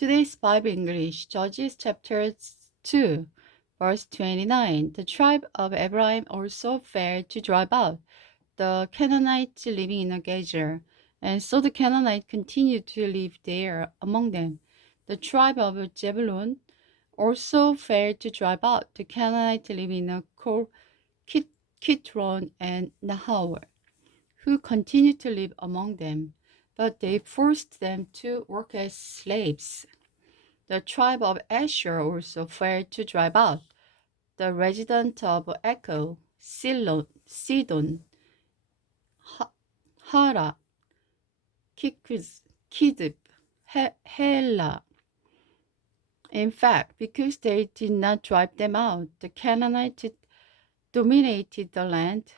Today's Bible English, Judges chapter 2, verse 29. The tribe of Abraham also failed to drive out the Canaanites living in Gezer, and so the Canaanites continued to live there among them. The tribe of Zebulun also failed to drive out the Canaanites living in Kitron and Nahor, who continued to live among them, but they forced them to work as slaves. The tribe of Asher also failed to drive out the residents of Echo, Sidon, Hara, Kidib, Hela. In fact, because they did not drive them out, the Canaanites dominated the land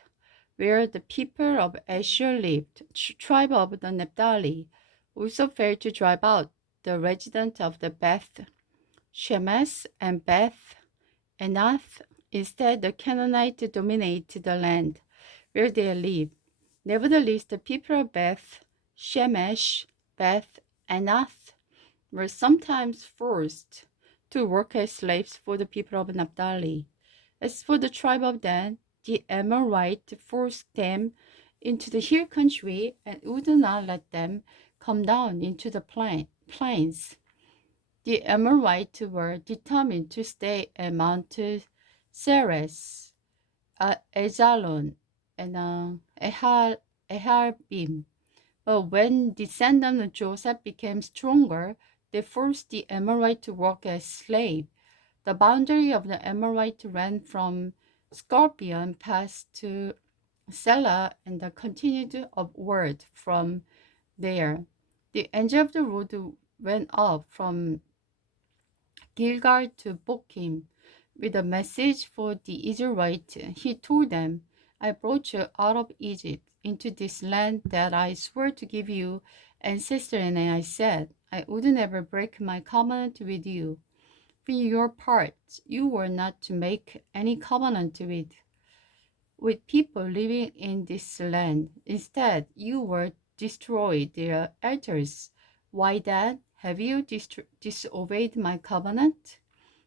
where the people of Asher lived. The tribe of the Naphtali also failed to drive out the residents of the Beth Shemesh and Beth Anath. Instead, the Canaanites dominated the land where they lived. Nevertheless, the people of Beth Shemesh, Beth Anath were sometimes forced to work as slaves for the people of Naphtali. As for the tribe of Dan, the Amorites forced them into the hill country and would not let them come down into the plains. The Amorites were determined to stay at Mount Seres, Ejalon, and Eharbim. But when descendants of Joseph became stronger, they forced the Amorites to work as slaves. The boundary of the Amorites ran from Scorpion Pass to Selah and continued upward from there. The angel of the Lord went up from Gilgal to Bochim with a message for the Israelites. He told them, I brought you out of Egypt into this land that I swore to give you ancestors, and I said, I would never break my covenant with you. For your part, you were not to make any covenant with people living in this land. Instead, you were destroy their altars. Why then have you disobeyed my covenant?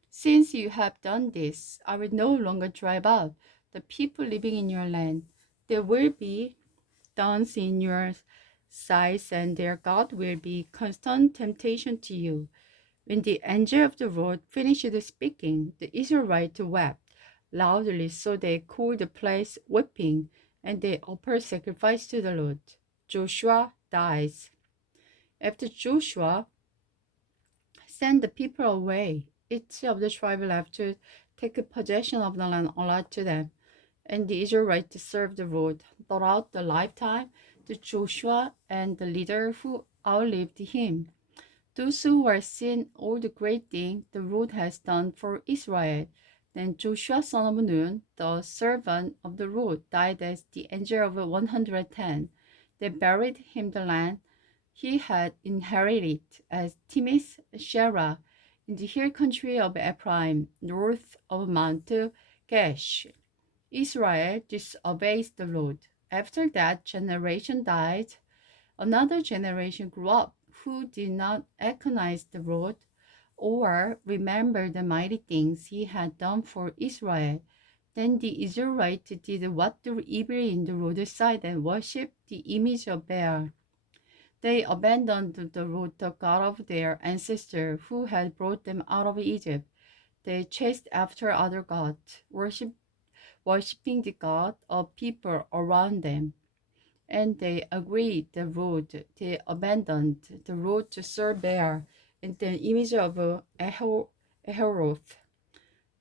Since you have done this, I will no longer drive out the people living in your land. There will be thorns in your sides, and their God will be constant temptation to you. When the angel of the Lord finished speaking, the Israelites wept loudly, so they called the place weeping, and they offered sacrifice to the Lord. Joshua dies. After Joshua sent the people away, each of the tribes left to take possession of the land allotted to them, and the Israelites served the Lord throughout the lifetime of Joshua and the leader who outlived him. Those who are seen all the great things the Lord has done for Israel. Then Joshua son of Nun, the servant of the Lord, died as the age of 110. They buried him the land he had inherited as Timnath Serah in the hill country of Ephraim, north of Mount Gaash. Israel disobeys the Lord. After that generation died, another generation grew up who did not recognize the Lord or remember the mighty things he had done for Israel. Then the Israelites did what was evil in the Lord's sight and worshipped the image of Baal. They abandoned the Lord, the God of their ancestors, who had brought them out of Egypt. They chased after other gods, worshipping the God of people around them. And they agreed the road. They abandoned the road to serve Baal and the image of Eheroth.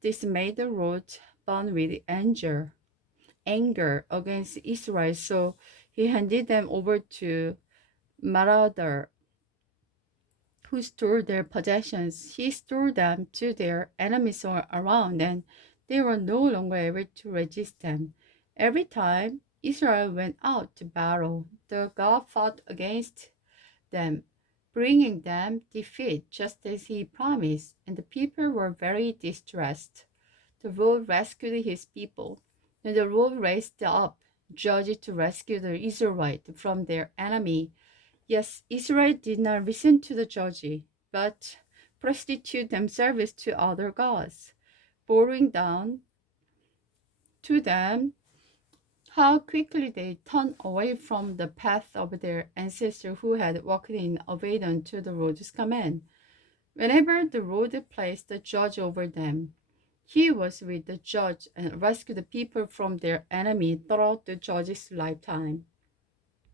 This made the Lord burn with anger against Israel, so he handed them over to Marauder, who stole their possessions. He stole them to their enemies all around, and they were no longer able to resist them. Every time Israel went out to battle, the God fought against them, bringing them defeat just as he promised, and the people were very distressed. The Lord rescued his people, and the Lord raised up judges to rescue the Israelites from their enemy. Yes, Israel did not listen to the judge, but prostitute themselves to other gods, bowing down to them. How quickly they turned away from the path of their ancestors who had walked in obedience to the Lord's command. Whenever the Lord placed a judge over them, he was with the judge and rescued the people from their enemy throughout the judge's lifetime.